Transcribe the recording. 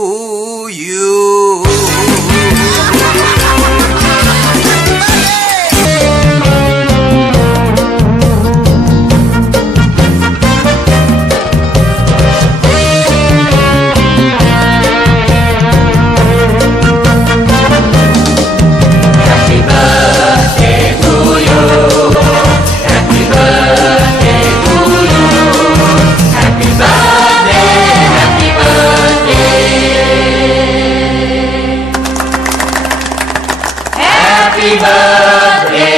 you Happy birthday.